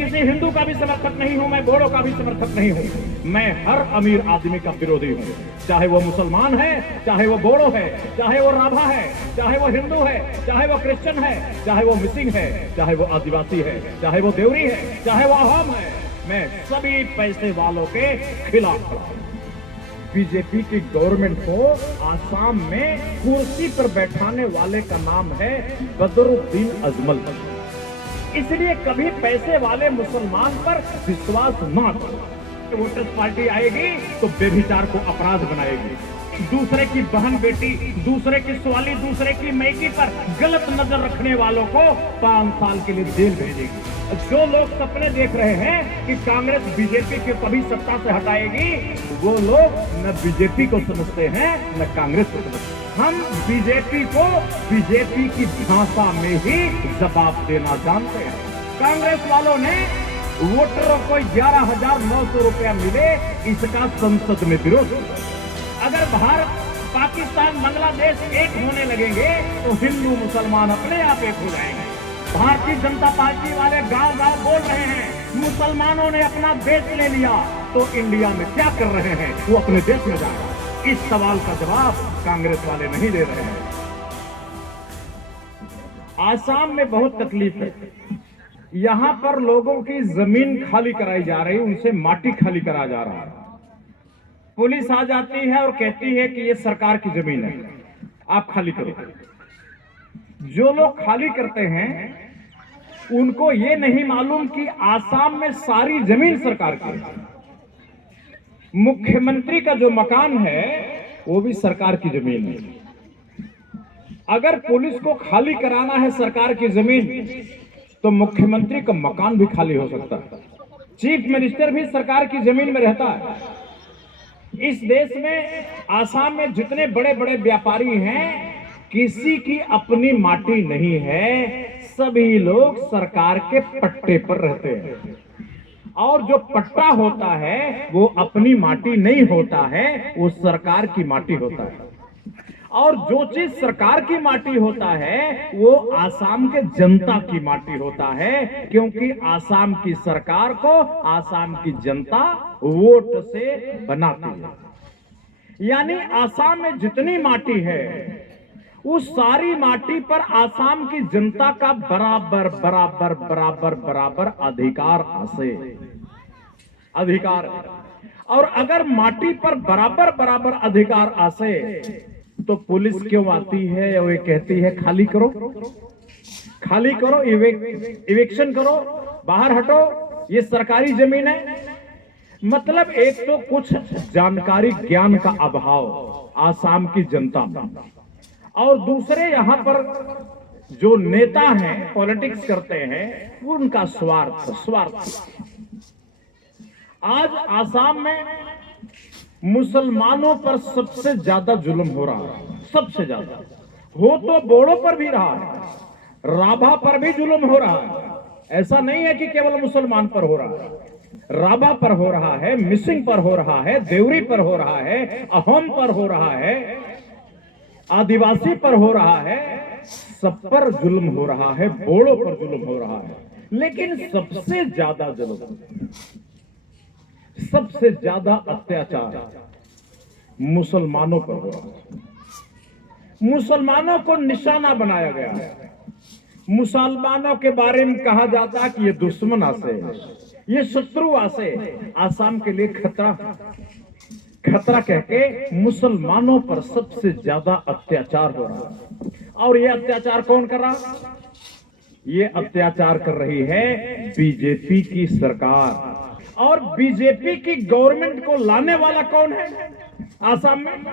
किसी हिंदू का भी समर्थक नहीं हूं, मैं बोडो का भी समर्थक नहीं हूं। मैं हर अमीर आदमी का विरोधी हूं, चाहे वो मुसलमान है, चाहे वो बोडो है, चाहे वो राभा है, चाहे वो हिंदू है, चाहे वो क्रिश्चियन है, चाहे वो मिसिंग है, चाहे वो आदिवासी है, चाहे वो देवरी है, चाहे वो अहोम है। मैं सभी पैसे वालों के खिलाफ खड़ा हूं। बीजेपी की गवर्नमेंट को आसाम में कुर्सी पर बैठाने वाले का नाम है बदरुद्दीन अजमल। इसलिए कभी पैसे वाले मुसलमान पर विश्वास न करो। वोटर्स पार्टी आएगी तो बेविचार को अपराध बनाएगी, दूसरे की बहन बेटी, दूसरे की सवाली, दूसरे की मैकी पर गलत नजर रखने वालों को 5 साल के लिए जेल भेजेगी। जो लोग सपने देख रहे हैं कि कांग्रेस बीजेपी को कभी सत्ता से हटाएगी, वो लोग न बीजेपी को समझते हैं न कांग्रेस को समझते हैं। हम बीजेपी को बीजेपी की भाषा में ही जवाब देना जानते हैं। कांग्रेस वालों ने वोटरों को 11,900 रुपया मिले, इसका संसद में विरोध किया। अगर भारत, पाकिस्तान, बांग्लादेश एक होने लगेंगे तो हिंदू मुसलमान अपने आप एक हो जाएंगे। भारतीय जनता पार्टी वाले गांव-गांव बोल रहे हैं मुसलमानों ने अपना देश ले लिया, तो इंडिया में क्या कर रहे हैं, वो अपने देश में जाएगा। इस सवाल का जवाब कांग्रेस वाले नहीं दे रहे हैं। आसाम में बहुत तकलीफ है। यहां पर लोगों की जमीन खाली कराई जा रही है, उनसे माटी खाली कराया जा रहा है। पुलिस आ जाती है और कहती है कि ये सरकार की जमीन है, आप खाली करो। जो लोग खाली करते हैं उनको ये नहीं मालूम कि आसाम में सारी जमीन सरकार की है। मुख्यमंत्री का जो मकान है वो भी सरकार की जमीन है। अगर पुलिस को खाली कराना है सरकार की जमीन, तो मुख्यमंत्री का मकान भी खाली हो सकता है। चीफ मिनिस्टर भी सरकार की जमीन में रहता है। इस देश में, आसाम में जितने बड़े बड़े व्यापारी हैं, किसी की अपनी माटी नहीं है। सभी लोग सरकार के पट्टे पर रहते हैं, और जो पट्टा होता है वो अपनी माटी नहीं होता है, वो सरकार की माटी होता है। और जो चीज सरकार की माटी होता है वो आसाम के जनता की माटी होता है, क्योंकि आसाम की सरकार को आसाम की जनता वोट से बनाती है। यानी आसाम में जितनी माटी है उस सारी माटी पर आसाम की जनता का बराबर बराबर बराबर बराबर अधिकार। और अगर माटी पर बराबर बराबर अधिकार आसे तो पुलिस क्यों आती है और ये कहती है खाली करो, खाली करो, इवेक्शन करो, बाहर हटो, ये सरकारी जमीन है। मतलब एक तो कुछ जानकारी, ज्ञान का अभाव आसाम की जनता में, और दूसरे यहां पर जो नेता हैं, पॉलिटिक्स करते हैं, वो उनका स्वार्थ। आज आसाम में मुसलमानों पर सबसे ज्यादा जुल्म हो रहा है, सबसे ज्यादा। हो तो बोडो पर भी रहा है, राभा पर भी जुल्म हो रहा है। ऐसा नहीं है कि केवल मुसलमान पर हो रहा है, राभा पर हो रहा है, मिसिंग पर हो रहा है, देवरी पर हो रहा है, अहोम पर हो रहा है, आदिवासी पर हो रहा है, सब पर जुल्म हो रहा है, बोडो पर जुल्म हो रहा है। लेकिन सबसे ज्यादा जुल्म, सबसे ज्यादा अत्याचार मुसलमानों पर हो रहा है। मुसलमानों को निशाना बनाया गया है। मुसलमानों के बारे में कहा जाता है कि ये दुश्मन आसे, ये शत्रु आसे, आसाम के लिए खतरा कह के मुसलमानों पर सबसे ज्यादा अत्याचार हो रहा है। और ये अत्याचार कौन कर रहा? ये अत्याचार कर रही है बीजेपी की सरकार। और बीजेपी की गवर्नमेंट को लाने वाला कौन है आसाम में?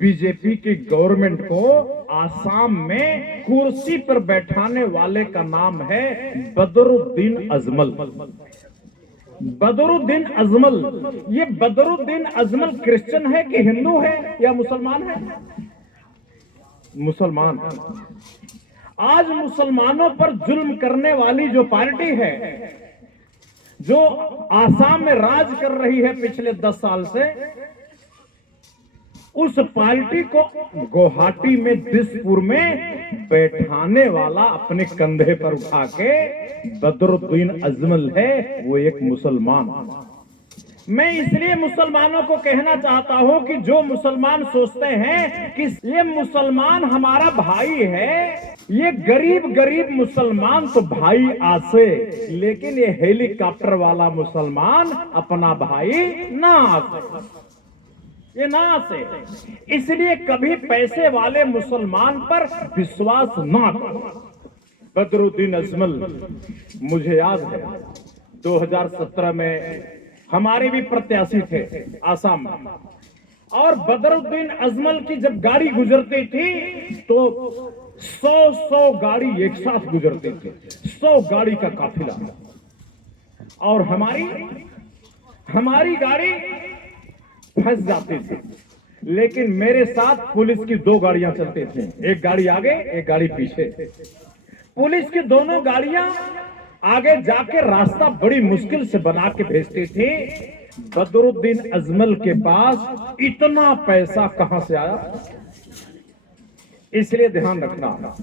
बीजेपी की गवर्नमेंट को आसाम में कुर्सी पर बैठाने वाले का नाम है बदरुद्दीन अजमल। बदरुद्दीन अजमल, ये बदरुद्दीन अजमल क्रिश्चियन है कि हिंदू है या मुसलमान है? मुसलमान है। आज मुसलमानों पर जुल्म करने वाली जो पार्टी है, जो आसाम में राज कर रही है पिछले 10 साल से, उस पार्टी को गुवाहाटी में दिसपुर में बैठाने वाला अपने कंधे पर उठा के बदरुद्दीन अजमल है, वो एक मुसलमान। मैं इसलिए मुसलमानों को कहना चाहता हूं कि जो मुसलमान सोचते हैं कि ये मुसलमान हमारा भाई है, ये गरीब गरीब मुसलमान तो भाई आसे, लेकिन ये हेलीकॉप्टर वाला मुसलमान अपना भाई ना आसे, ये ना आसे। इसलिए कभी पैसे वाले मुसलमान पर विश्वास ना करो। बदरुद्दीन अजमल, मुझे याद है 2017 में हमारे भी प्रत्याशी थे आसाम में, और बदरुद्दीन अजमल की जब गाड़ी गुजरती थी तो 100 गाड़ी एक साथ गुजरती थी, 100 गाड़ी का काफिला, और हमारी गाड़ी फंस जाती थी। लेकिन मेरे साथ पुलिस की 2 गाड़ियां चलती थी, एक गाड़ी आगे एक गाड़ी पीछे। पुलिस की दोनों गाड़ियां आगे जाके रास्ता बड़ी मुश्किल से बना के भेजती थी। बदरुद्दीन अजमल के पास इतना पैसा कहां से आया? इसलिए ध्यान रखना,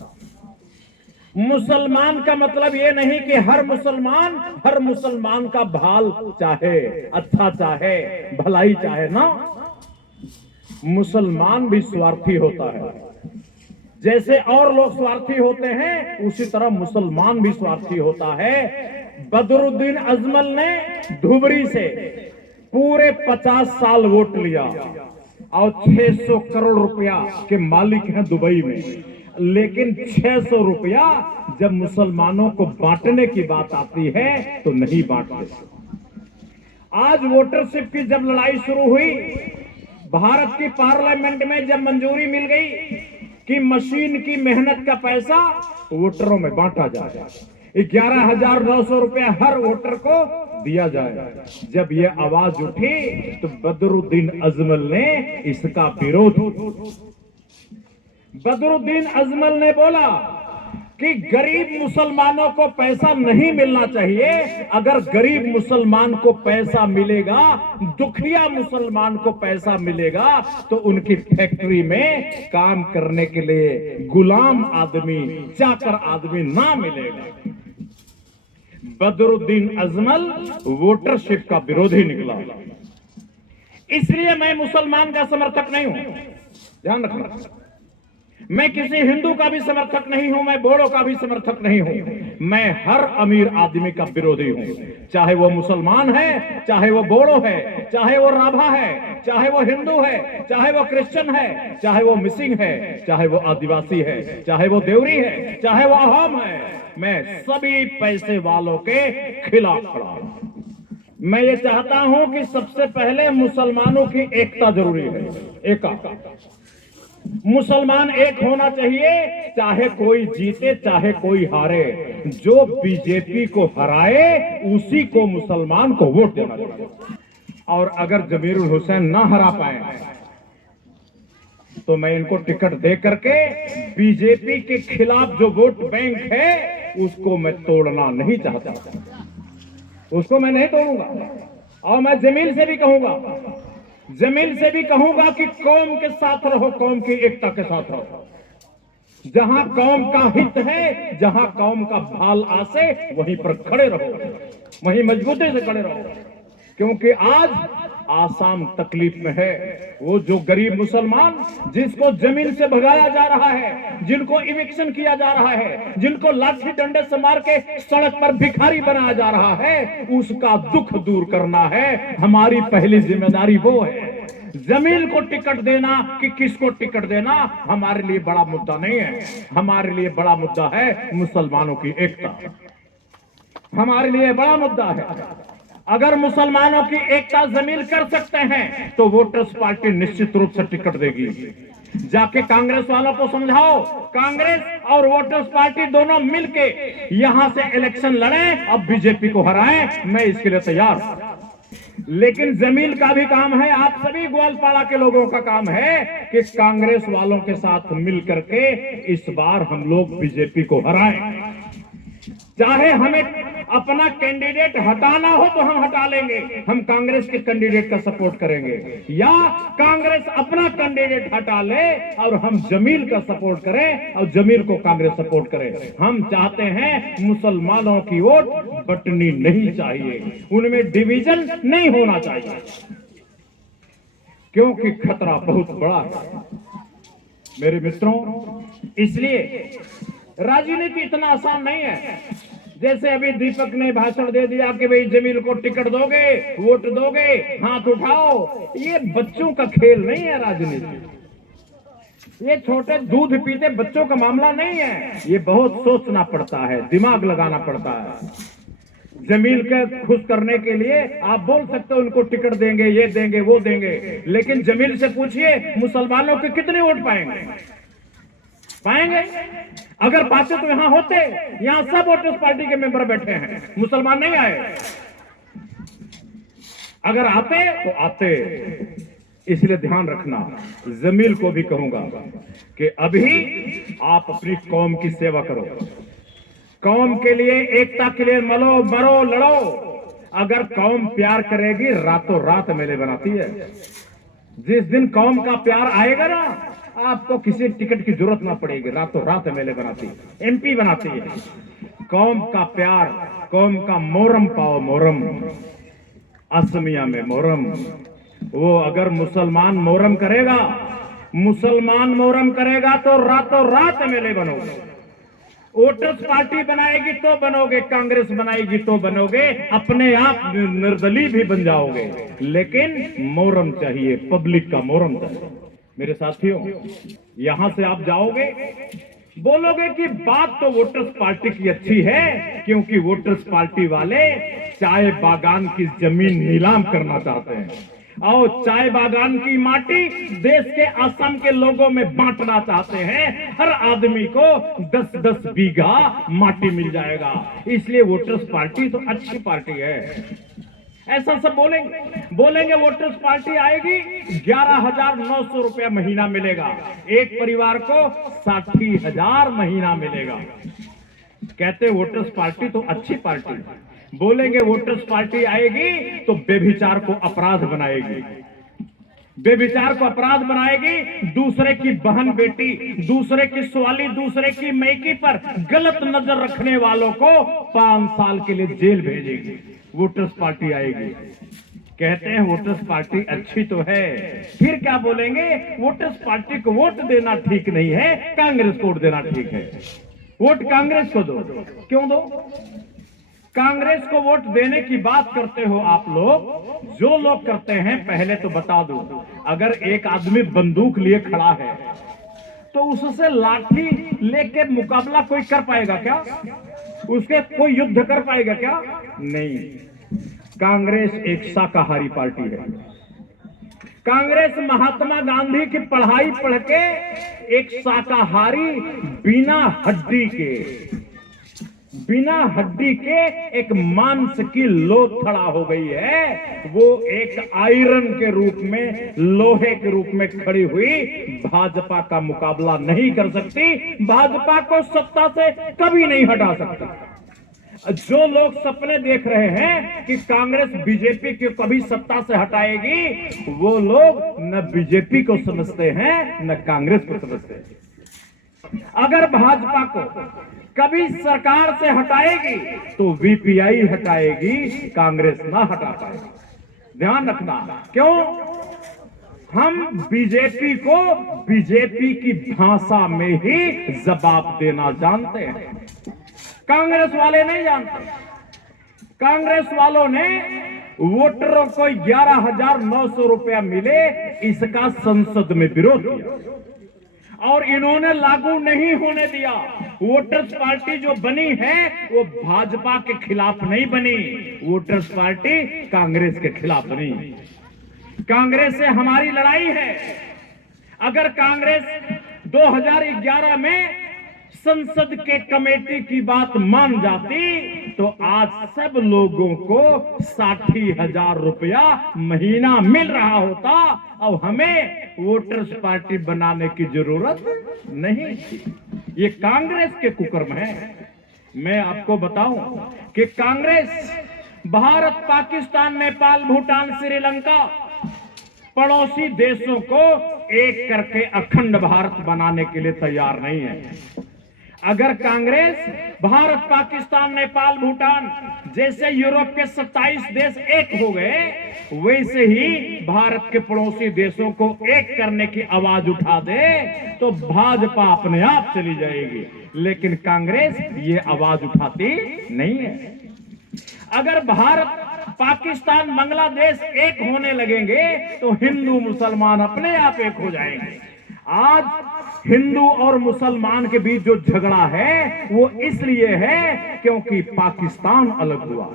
मुसलमान का मतलब ये नहीं कि हर मुसलमान का भाल चाहे, अच्छा चाहे, भलाई चाहे ना। मुसलमान भी स्वार्थी होता है, जैसे और लोग स्वार्थी होते हैं उसी तरह मुसलमान भी स्वार्थी होता है। बदरुद्दीन अजमल ने धुबरी से पूरे 50 साल वोट लिया और 600 करोड़ रुपया के मालिक हैं दुबई में, लेकिन 600 रुपया जब मुसलमानों को बांटने की बात आती है तो नहीं बांटते। आज वोटरशिप की जब लड़ाई शुरू हुई, भारत की पार्लियामेंट में जब मंजूरी मिल गई कि मशीन की मेहनत का पैसा वोटरों में बांटा जाए, 11,900 रुपया हर वोटर को दिया जाए, जब ये आवाज उठी तो बदरुद्दीन अजमल ने इसका विरोध। बदरुद्दीन अजमल ने बोला कि गरीब मुसलमानों को पैसा नहीं मिलना चाहिए। अगर गरीब मुसलमान को पैसा मिलेगा, दुखिया मुसलमान को पैसा मिलेगा, तो उनकी फैक्ट्री में काम करने के लिए गुलाम आदमी, चाकर आदमी ना मिलेगा। बदरुद्दीन अजमल वोटरशिप का विरोधी निकला। इसलिए मैं मुसलमान का समर्थक नहीं हूं, ध्यान रखना। मैं किसी हिंदू का भी समर्थक नहीं हूं, मैं बोड़ो का भी समर्थक नहीं हूं। मैं हर अमीर आदमी का विरोधी हूं, चाहे वो मुसलमान है, चाहे वो बोड़ो है, चाहे वो राभा है, चाहे वो हिंदू है, चाहे वो क्रिश्चियन है, चाहे वो मिसिंग है, चाहे वो आदिवासी है, चाहे वो देवरी है, चाहे वो अहोम है। मैं सभी पैसे वालों के खिलाफ खड़ा हूं। मैं ये चाहता हूं कि सबसे पहले मुसलमानों की एकता जरूरी है। एकता, मुसलमान एक होना चाहिए, चाहे कोई जीते चाहे कोई हारे। जो बीजेपी को हराए उसी को मुसलमान को वोट देना चाहिए। और अगर जमीरुल हुसैन ना हरा पाए तो मैं इनको टिकट दे करके बीजेपी के खिलाफ जो वोट बैंक है उसको मैं तोड़ना नहीं चाहता, उसको मैं नहीं तोड़ूंगा। और मैं जमील से भी कहूंगा कि कौम के साथ रहो, कौम की एकता के साथ रहो। जहां कौम का हित है, जहां कौम का भाल आसे, वहीं पर खड़े रहो, वहीं मजबूती से खड़े रहो। क्योंकि आज आसाम तकलीफ में है। वो जो गरीब मुसलमान जिसको जमीन से भगाया जा रहा है, जिनको इविक्शन किया जा रहा है, जिनको लाठी डंडे से मार के सड़क पर भिखारी बनाया जा रहा है, उसका दुख दूर करना है। हमारी पहली जिम्मेदारी वो है। जमीन को टिकट देना कि किसको टिकट देना हमारे लिए बड़ा मुद्दा नहीं है। हमारे लिए बड़ा मुद्दा है मुसलमानों की एकता, हमारे लिए बड़ा मुद्दा है। अगर मुसलमानों की एकता जमीन कर सकते हैं तो वोटर्स पार्टी निश्चित रूप से टिकट देगी। जाके कांग्रेस वालों को समझाओ, कांग्रेस और वोटर्स पार्टी दोनों मिलके यहां से इलेक्शन लड़ें, अब बीजेपी को हराएं। मैं इसके लिए तैयार हूं। लेकिन जमीन का भी काम है, आप सभी ग्वालपाड़ा के लोगों का काम है कि कांग्रेस वालों के साथ मिल करके इस बार हम लोग बीजेपी को हराएं। चाहे हमें अपना कैंडिडेट हटाना हो तो हम हटा लेंगे, हम कांग्रेस के कैंडिडेट का सपोर्ट करेंगे, या कांग्रेस अपना कैंडिडेट हटा ले और हम जमील का सपोर्ट करें और जमील को कांग्रेस सपोर्ट करे। हम चाहते हैं मुसलमानों की वोट बंटनी नहीं चाहिए, उनमें डिवीजन नहीं होना चाहिए, क्योंकि खतरा बहुत बड़ा है मेरे मित्रों। इसलिए राजनीति इतना आसान नहीं है। जैसे अभी दीपक ने भाषण दे दिया कि भाई जमील को टिकट दोगे, वोट दोगे, हाथ उठाओ, ये बच्चों का खेल नहीं है राजनीति। ये छोटे दूध पीते बच्चों का मामला नहीं है, ये बहुत सोचना पड़ता है, दिमाग लगाना पड़ता है। जमील को खुश करने के लिए आप बोल सकते हो उनको टिकट देंगे, ये देंगे, वो देंगे, लेकिन जमील से पूछिए मुसलमानों के कितने वोट पाएंगे? अगर पाते तो यहां होते, यहां सब वोटर्स पार्टी के मेंबर बैठे हैं, मुसलमान नहीं आए। अगर आते तो आते। इसलिए ध्यान रखना, जमील को भी कहूंगा कि अभी आप अपनी कौम की सेवा करो, कौम के लिए, एकता के लिए मरो लड़ो। अगर कौम प्यार करेगी रातों रात मेले बनाती है। जिस दिन कौम का प्यार आएगा ना, आपको किसी टिकट की जरूरत ना पड़ेगी, रातों रात मेले बनाती है, एमपी बनाती है। कौम का प्यार, कौम का मोहर्रम पाओ, मोहर्रम असमिया में मोहर्रम। वो अगर मुसलमान मोहर्रम करेगा तो रातों रात मेले बनोगे। वोटर्स पार्टी बनाएगी तो बनोगे, कांग्रेस बनाएगी तो बनोगे, अपने आप निर्दलीय भी बन जाओगे, लेकिन मोहर्रम चाहिए, पब्लिक का मोहर्रम चाहिए। मेरे साथियों, यहां से आप जाओगे, बोलोगे कि बात तो वोटर्स पार्टी की अच्छी है, क्योंकि वोटर्स पार्टी वाले चाय बागान की जमीन नीलाम करना चाहते हैं और चाय बागान की माटी देश के असम के लोगों में बांटना चाहते हैं। हर आदमी को 10-10 बीघा माटी मिल जाएगा, इसलिए वोटर्स पार्टी तो अच्छी पार्टी है। ऐसा सब बोलेंगे वोटर्स पार्टी आएगी, 11,900 रुपया महीना मिलेगा, एक परिवार को 60,000 महीना मिलेगा। कहते वोटर्स पार्टी तो अच्छी पार्टी। बोलेंगे वोटर्स पार्टी आएगी तो बेविचार को अपराध बनाएगी, बेविचार को अपराध बनाएगी, दूसरे की बहन बेटी, दूसरे की सवाली, दूसरे की मैकी पर गलत नजर रखने वालों को 5 साल के लिए जेल भेजेगी। वोटर्स पार्टी आएगी। कहते हैं वोटर्स पार्टी अच्छी तो है, फिर क्या बोलेंगे? वोटर्स पार्टी को वोट देना ठीक नहीं है, कांग्रेस को वोट देना ठीक है। वोट कांग्रेस को दो। क्यों दो? कांग्रेस को वोट देने की बात करते हो आप लोग, जो लोग करते हैं, पहले तो बता दूं, अगर एक आदमी बंदूक लिए खड़ा है तो उससे लाठी लेके मुकाबला कोई कर पाएगा क्या? उसके कोई युद्ध कर पाएगा क्या? नहीं। कांग्रेस एक शाकाहारी पार्टी है। कांग्रेस महात्मा गांधी की पढ़ाई पढ़ के एक शाकाहारी बिना हड्डी के एक मांस की लोथड़ा हो गई है। वो एक आयरन के रूप में, लोहे के रूप में खड़ी हुई भाजपा का मुकाबला नहीं कर सकती, भाजपा को सत्ता से कभी नहीं हटा सकती। जो लोग सपने देख रहे हैं कि कांग्रेस बीजेपी को कभी सत्ता से हटाएगी, वो लोग न बीजेपी को समझते हैं न कांग्रेस को समझते हैं। अगर भाजपा को कभी सरकार से हटाएगी तो वीपीआई हटाएगी, कांग्रेस ना हटा पाएगी। ध्यान रखना। क्यों? हम बीजेपी को बीजेपी की भाषा में ही जवाब देना जानते हैं, कांग्रेस वाले नहीं जानते। कांग्रेस वालों ने वोटरों को 11,900 रुपया मिले, इसका संसद में विरोध किया और इन्होंने लागू नहीं होने दिया। वोटर्स पार्टी जो बनी है वो भाजपा के खिलाफ नहीं बनी, वोटर्स पार्टी कांग्रेस के खिलाफ बनी। कांग्रेस से हमारी लड़ाई है। अगर कांग्रेस 2011 में संसद के कमेटी की बात मान जाती तो आज सब लोगों को 60,000 रुपया महीना मिल रहा होता और हमें वोटर्स पार्टी बनाने की जरूरत नहीं थी। ये कांग्रेस के कुकर्म है। मैं आपको बताऊं कि कांग्रेस भारत, पाकिस्तान, नेपाल, भूटान, श्रीलंका पड़ोसी देशों को एक करके अखंड भारत बनाने के लिए तैयार नहीं है। अगर कांग्रेस भारत, पाकिस्तान, नेपाल, भूटान जैसे यूरोप के 27 देश एक हो गए, वैसे ही भारत के पड़ोसी देशों को एक करने की आवाज उठा दे तो भाजपा अपने आप चली जाएगी। लेकिन कांग्रेस ये आवाज उठाती नहीं है। अगर भारत, पाकिस्तान, बांग्लादेश एक होने लगेंगे तो हिंदू मुसलमान अपने आप एक हो जाएंगे। आज हिंदू और मुसलमान के बीच जो झगड़ा है वो इसलिए है क्योंकि पाकिस्तान अलग हुआ।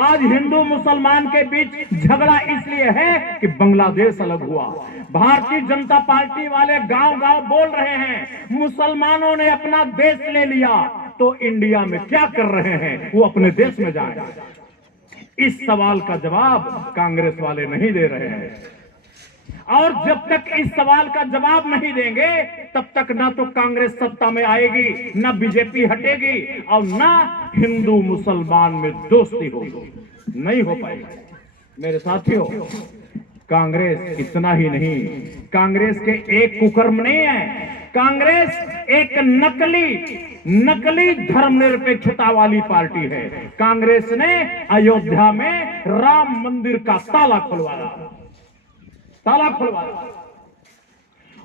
आज हिंदू मुसलमान के बीच झगड़ा इसलिए है कि बांग्लादेश अलग हुआ। भारतीय जनता पार्टी वाले गांव-गांव बोल रहे हैं मुसलमानों ने अपना देश ले लिया, तो इंडिया में क्या कर रहे हैं, वो अपने देश में जाए। इस सवाल का जवाब कांग्रेस वाले नहीं दे रहे हैं, और जब तक इस सवाल का जवाब नहीं देंगे तब तक ना तो कांग्रेस सत्ता में आएगी, ना बीजेपी हटेगी, और ना हिंदू मुसलमान में दोस्ती होगी। नहीं हो पाएगी। मेरे साथियों, कांग्रेस इतना ही नहीं, कांग्रेस के एक कुकर्म नहीं है। कांग्रेस एक नकली धर्मनिरपेक्षता वाली पार्टी है। कांग्रेस ने अयोध्या में राम मंदिर का ताला खुलवाया।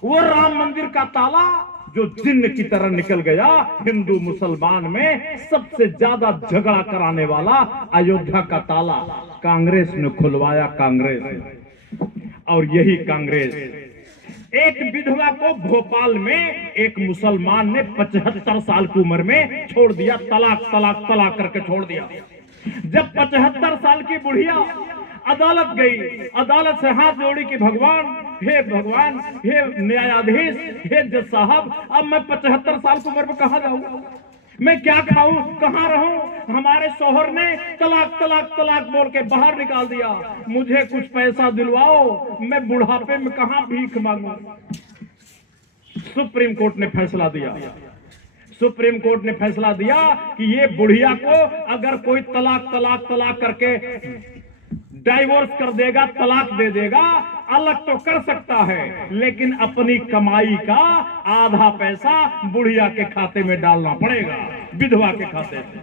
वो राम मंदिर का ताला जो जिन्न की तरह निकल गया। हिंदू मुसलमान में सबसे ज्यादा झगड़ा कराने वाला अयोध्या का ताला कांग्रेस ने खुलवाया। कांग्रेस, और यही कांग्रेस एक विधवा को भोपाल में एक मुसलमान ने 75 साल की उम्र में छोड़ दिया। तलाक करके छोड़ दिया। जब 75 साल की बुढ़िया अदालत गई, अदालत से हाथ जोड़ी कि भगवान, हे न्यायाधीश, हे जज साहब, अब मैं 75 साल की उम्र में कहां जाऊं, मैं क्या खाऊं, कहां रहूं, हमारे शौहर ने तलाक बोल के बाहर निकाल दिया, मुझे कुछ पैसा दिलवाओ, मैं बुढ़ापे में कहां भीख मांगू। सुप्रीम कोर्ट ने फैसला दिया। सुप्रीम कोर्ट ने फैसला दिया कि ये बुढ़िया को अगर कोई तलाक करके डाइवोर्स कर देगा, तलाक दे देगा, अलग तो कर सकता है, लेकिन अपनी कमाई का आधा पैसा बुढ़िया के खाते में डालना पड़ेगा, विधवा के खाते में।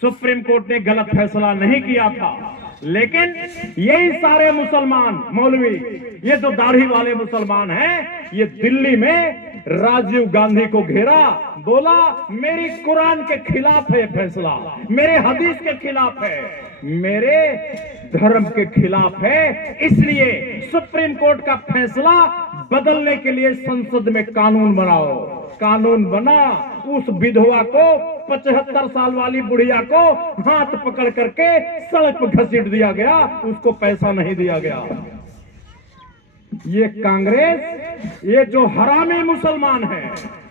सुप्रीम कोर्ट ने गलत फैसला नहीं किया था, लेकिन यही सारे मुसलमान मौलवी, ये जो दाढ़ी वाले मुसलमान हैं, ये दिल्ली में राजीव गांधी को घेरा, बोला मेरी कुरान के खिलाफ है फैसला, मेरे हदीस के खिलाफ है, मेरे धर्म के खिलाफ है, इसलिए सुप्रीम कोर्ट का फैसला बदलने के लिए संसद में कानून बनाओ। कानून बना, उस विधवा को 75 साल वाली बुढ़िया को हाथ पकड़ करके सड़क पर घसीट दिया गया, उसको पैसा नहीं दिया गया। ये कांग्रेस, ये जो हरामी मुसलमान है,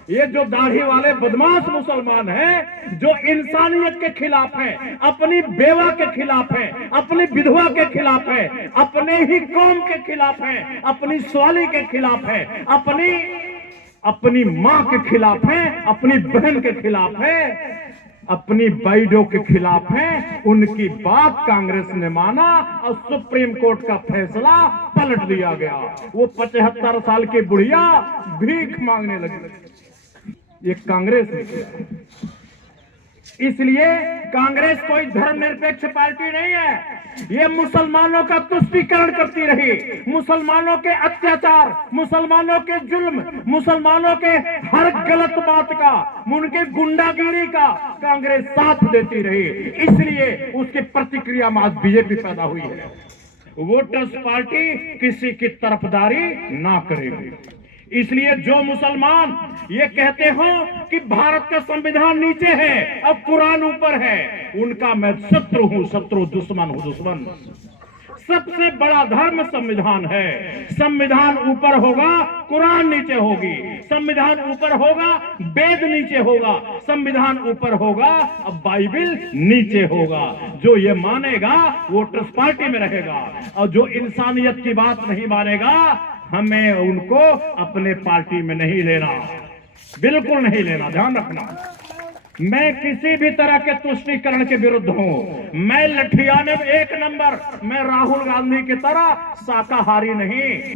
ये जो दाढ़ी वाले बदमाश मुसलमान हैं, जो इंसानियत के खिलाफ है, अपनी बेवा के खिलाफ है, अपनी विधवा के खिलाफ है, अपने ही कौम के खिलाफ है, अपनी स्वाली के खिलाफ है, अपनी मां के खिलाफ है, अपनी बहन के खिलाफ है, अपनी बाइडों के खिलाफ है, उनकी बात कांग्रेस ने माना और सुप्रीम कोर्ट का फैसला पलट दिया गया। वो 75 साल की बुढ़िया भीख मांगने लगी। ये कांग्रेस ने किया। इसलिए कांग्रेस कोई धर्मनिरपेक्ष पार्टी नहीं है। ये मुसलमानों का तुष्टीकरण करती रही, मुसलमानों के अत्याचार, मुसलमानों के जुल्म, मुसलमानों के हर गलत बात का, उनके गुंडागिरी का कांग्रेस साथ देती रही। इसलिए उसकी प्रतिक्रिया में आज बीजेपी पैदा हुई है। वोटर्स पार्टी किसी की तरफदारी ना करेगी। इसलिए जो मुसलमान ये कहते हो कि भारत का संविधान नीचे है और कुरान ऊपर है, उनका मैं शत्रु हूं, शत्रु, दुश्मन हूं, दुश्मन। सबसे बड़ा धर्म संविधान है। संविधान ऊपर होगा, कुरान नीचे होगी। संविधान ऊपर होगा, वेद नीचे होगा। संविधान ऊपर होगा, अब बाइबिल नीचे होगा। जो ये मानेगा वोटर्स पार्टी में रहेगा, और जो इंसानियत की बात नहीं मानेगा, हमें उनको अपने पार्टी में नहीं लेना, बिल्कुल नहीं लेना, ध्यान रखना। मैं किसी भी तरह के तुष्टीकरण के विरुद्ध हूं। मैं लठियाने में 1 नंबर। मैं राहुल गांधी की तरह शाकाहारी नहीं।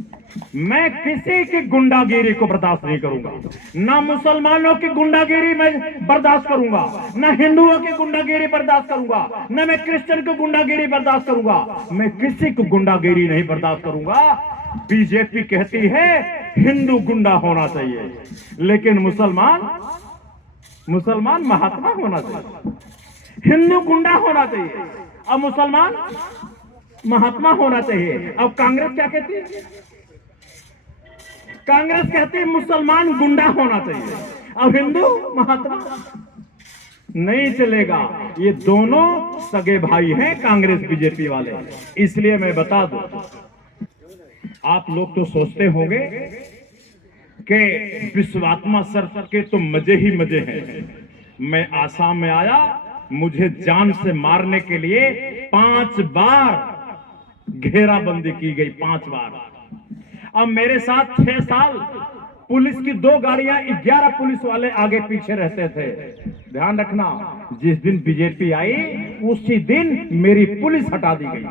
मैं किसी की गुंडागिरी को बर्दाश्त नहीं करूंगा। ना मुसलमानों की गुंडागिरी मैं बर्दाश्त करूंगा, ना हिंदुओं की गुंडागिरी बर्दाश्त करूंगा, ना मैं क्रिश्चियन की गुंडागिरी बर्दाश्त करूंगा। मैं किसी को गुंडागिरी नहीं बर्दाश्त करूंगा। बीजेपी कहती है हिंदू गुंडा होना चाहिए, लेकिन मुसलमान महात्मा होना चाहिए। हिंदू गुंडा होना चाहिए और मुसलमान महात्मा होना चाहिए। अब कांग्रेस क्या कहती है? कांग्रेस कहती है मुसलमान गुंडा होना चाहिए और हिंदू महात्मा। नहीं चलेगा। ये दोनों सगे भाई हैं कांग्रेस बीजेपी वाले। इसलिए मैं बता दूं, आप लोग तो सोचते होंगे कि विश्वात्मा सर के तो मजे ही मजे हैं। मैं आसाम में आया, मुझे जान से मारने के लिए 5 बार घेराबंदी की गई, 5 बार। अब मेरे साथ 6 साल पुलिस की 2 गाड़ियां, 11 पुलिस वाले आगे पीछे रहते थे। ध्यान रखना, जिस दिन बीजेपी आई उसी दिन मेरी पुलिस हटा दी गई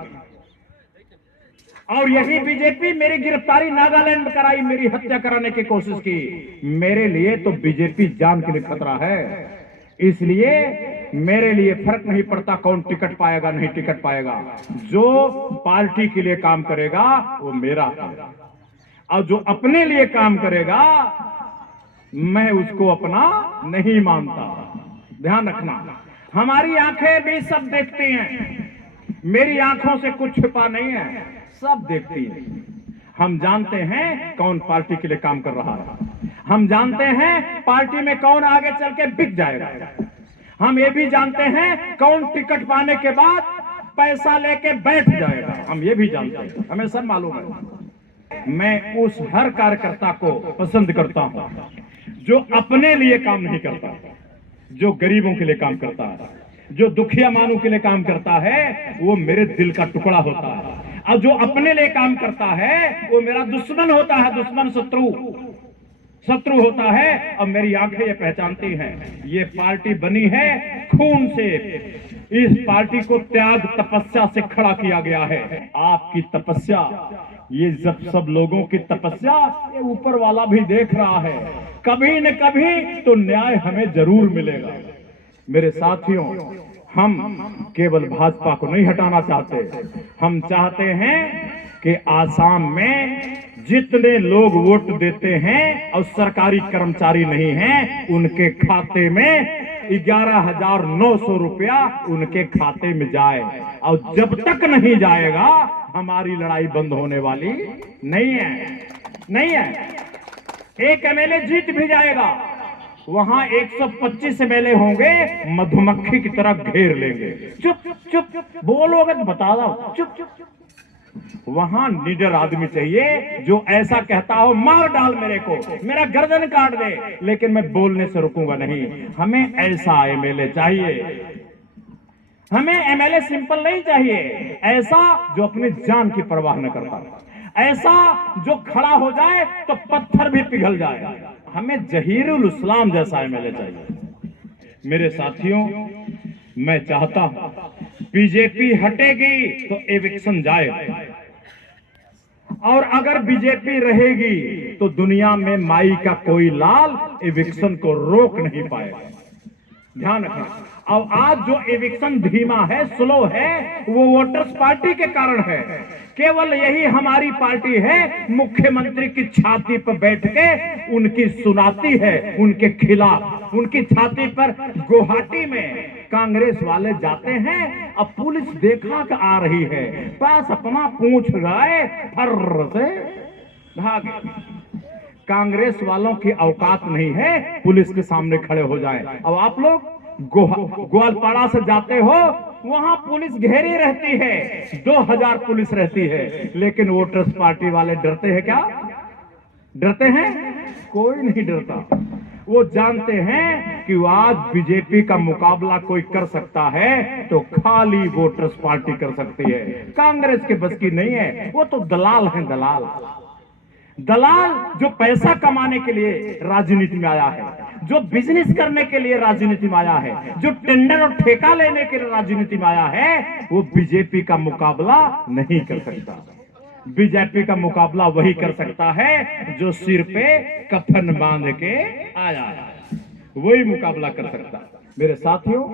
और यही बीजेपी मेरी गिरफ्तारी नागालैंड में कराई, मेरी हत्या कराने की कोशिश की। मेरे लिए तो बीजेपी जान के लिए खतरा है। इसलिए मेरे लिए फर्क नहीं पड़ता कौन टिकट पाएगा नहीं टिकट पाएगा। जो पार्टी के लिए काम करेगा वो मेरा है और जो अपने लिए काम करेगा मैं उसको अपना नहीं मानता। ध्यान रखना, हमारी आंखें भी सब देखती हैं। मेरी आंखों से कुछ छिपा नहीं है, सब देखती हैं। हम जानते हैं कौन पार्टी के लिए काम कर रहा है। हम जानते हैं पार्टी में कौन आगे चल के बिक जाएगा। हम ये भी जानते हैं कौन टिकट पाने के बाद पैसा लेके बैठ जाएगा। हम ये भी जानते हैं, हमें सब मालूम है। मैं उस हर कार्यकर्ता को पसंद करता हूं जो अपने लिए काम नहीं करता, जो गरीबों के लिए काम करता है, जो दुखिया मानू के लिए काम करता है, वो मेरे दिल का टुकड़ा होता है। और जो अपने लिए काम करता है वो मेरा दुश्मन होता है, दुश्मन शत्रु होता है। और मेरी आंखें ये पहचानती हैं, ये पार्टी बनी है खून से। इस पार्टी को त्याग तपस्या से खड़ा किया गया है। आपकी तपस्या, ये सब लोगों की तपस्या, ये ऊपर वाला भी देख रहा है। कभी न कभी तो न्याय हमें जरूर मिलेगा। मेरे साथियों, हम केवल भाजपा को नहीं हटाना चाहते, हम चाहते हैं कि आसाम में जितने लोग वोट देते हैं और सरकारी कर्मचारी नहीं हैं, उनके खाते में 11,900 रुपया उनके खाते में जाए। और जब तक नहीं जाएगा हमारी लड़ाई बंद होने वाली नहीं है। एक एमएलए जीत भी जाएगा, वहां 125 एमएलए होंगे, मधुमक्खी की तरह घेर लेंगे। चुप बोलोगे तो बता दो, चुप। वहां निडर आदमी चाहिए जो ऐसा कहता हो मार डाल मेरे को, मेरा गर्दन काट दे, लेकिन मैं बोलने से रुकूंगा नहीं। हमें ऐसा एमएलए चाहिए। हमें एमएलए सिंपल नहीं चाहिए, ऐसा जो अपनी जान की परवाह न करता, ऐसा जो खड़ा हो जाए तो पत्थर भी पिघल जाए। हमें जहीरुल इस्लाम जैसा एमएलए चाहिए। मेरे साथियों, मैं चाहता हूं बीजेपी हटेगी तो एविक्शन जाए, और अगर बीजेपी रहेगी तो दुनिया में माई का कोई लाल एविक्शन को रोक नहीं पाएगा। ध्यान रखना। और आज जो एविक्शन धीमा है, स्लो है, वो वोटर्स पार्टी के कारण है। केवल यही हमारी पार्टी है मुख्यमंत्री की छाती पर बैठ के उनकी सुनाती है, उनके खिलाफ। उनकी छाती पर गुवाहाटी में कांग्रेस वाले जाते हैं, अब पुलिस देखा कि आ रही है, बस अपना पूंछ गए, फर्र से भागे। कांग्रेस वालों की औकात नहीं है पुलिस के सामने खड़े हो जाए। अब आप लोग ग्वालपाड़ा से जाते हो, वहां पुलिस घेरी रहती है, 2000 पुलिस रहती है, लेकिन वोटर्स पार्टी वाले डरते हैं क्या? डरते हैं? कोई नहीं डरता। वो जानते हैं कि आज बीजेपी का मुकाबला कोई कर सकता है तो खाली वोटर्स पार्टी कर सकती है, कांग्रेस के बस की नहीं है। वो तो दलाल हैं, दलाल जो पैसा कमाने के लिए राजनीति में आया है, जो बिजनेस करने के लिए राजनीति में आया है, जो टेंडर और ठेका लेने के लिए राजनीति में आया है, वो बीजेपी का मुकाबला नहीं कर सकता। बीजेपी का मुकाबला वही कर सकता है जो सिर पे कफन बांध के आया है, वही मुकाबला कर सकता है। मेरे साथियों,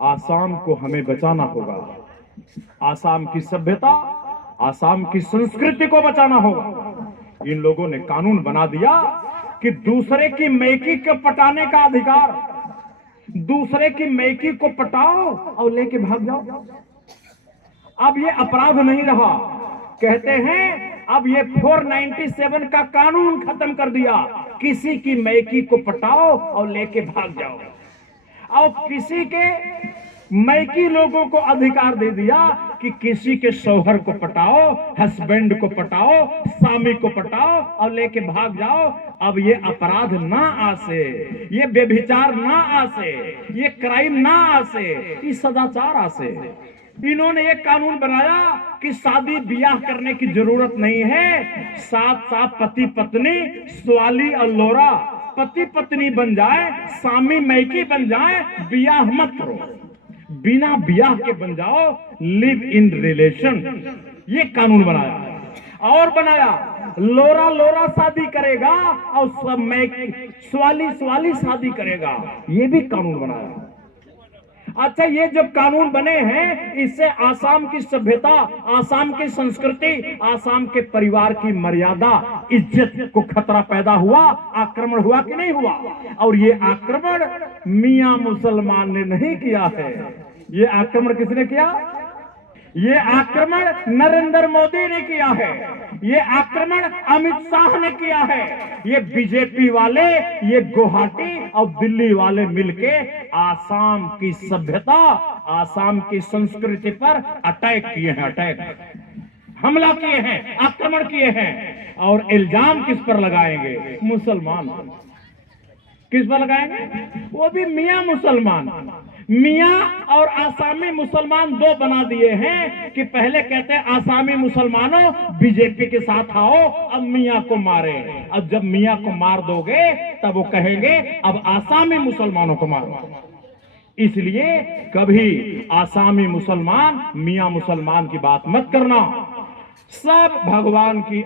आसाम को हमें बचाना होगा। आसाम की सभ्यता, आसाम की संस्कृति को बचाना होगा। इन लोगों ने कानून बना दिया कि दूसरे की मैकी को पटाने का अधिकार, दूसरे की मैकी को पटाओ और लेके भाग जाओ। अब ये अपराध नहीं रहा। कहते हैं अब ये 497 का कानून खत्म कर दिया, किसी की मैकी को पटाओ और लेके भाग जाओ। और किसी के मैकी लोगों को अधिकार दे दिया कि किसी के शौहर को पटाओ, हस्बैंड को पटाओ, स्वामी को पटाओ और लेके भाग जाओ। अब ये अपराध ना आसे, ये व्यभिचार ना आसे, ये क्राइम ना आसे, ये सदाचार आसे। इन्होंने एक कानून बनाया कि शादी ब्याह करने की जरूरत नहीं है, साथ साथ पति पत्नी, स्वाली और लोरा पति पत्नी बन जाए, स्वामी मैकी बन जाए, ब्याह मत करो, बिना ब्याह के बन जाओ, लिव इन रिलेशन। ये कानून बनाया। और बनाया लोरा लोरा शादी करेगा और सब मैकी स्वाली स्वाली शादी करेगा, ये भी कानून बनाया। अच्छा, ये जब कानून बने हैं, इससे आसाम की सभ्यता, आसाम की संस्कृति, आसाम के परिवार की मर्यादा, इज्जत को खतरा पैदा हुआ। आक्रमण हुआ कि नहीं हुआ? और ये आक्रमण मियां मुसलमान ने नहीं किया है। ये आक्रमण किसने किया? ये आक्रमण नरेंद्र मोदी ने किया है। ये आक्रमण अमित शाह ने किया है। ये बीजेपी वाले, ये गुवाहाटी और दिल्ली वाले मिलके आसाम की सभ्यता, आसाम की संस्कृति पर अटैक किए हैं, अटैक, हमला किए हैं, आक्रमण किए हैं। और इल्जाम किस पर लगाएंगे? मुसलमान। किस पर लगाएंगे? वो भी मियां मुसलमान। मियां और आसामी मुसलमान दो बना दिए हैं कि पहले कहते हैं आसामी मुसलमानों बीजेपी के साथ आओ, अब मियां को मारे। अब जब मियां को मार दोगे तब वो कहेंगे अब आसामी मुसलमानों को मारो। इसलिए कभी आसामी मुसलमान मियां मुसलमान की बात मत करना। सब भगवान की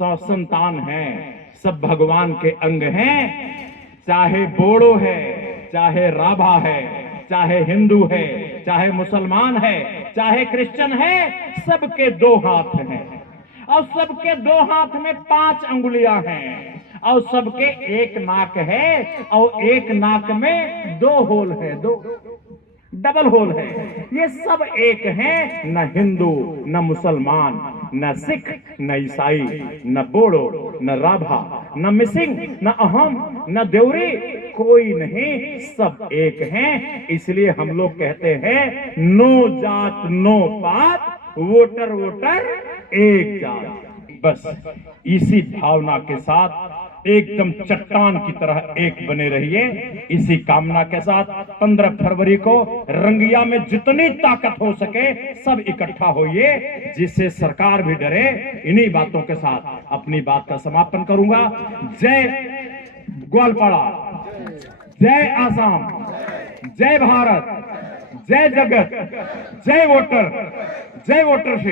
संतान हैं, सब भगवान के अंग हैं। चाहे बोड़ो है, चाहे राभा है, चाहे हिंदू है, चाहे मुसलमान है, चाहे क्रिश्चियन है, सबके दो हाथ हैं। और सबके दो हाथ में 5 अंगुलियां हैं। और सबके एक नाक है और एक नाक में 2 होल है, 2 डबल होल है। ये सब एक हैं। न हिंदू, न मुसलमान, न सिख, न ईसाई, न बोड़ो, न राभा, न मिसिंग, न अहम, न देवरी, कोई नहीं, सब एक हैं। इसलिए हम लोग कहते हैं नो जात नो पात, वोटर वोटर एक जात। बस इसी भावना के साथ एकदम चट्टान की तरह एक बने रहिए। इसी कामना के साथ 15 फरवरी को रंगिया में जितनी ताकत हो सके सब इकट्ठा होइए, जिससे सरकार भी डरे। इन्हीं बातों के साथ अपनी बात का समापन करूंगा। जय ग्वालपाड़ा, जय आसाम, जय भारत, जय जगत, जय वोटर, जय वोटरशिप।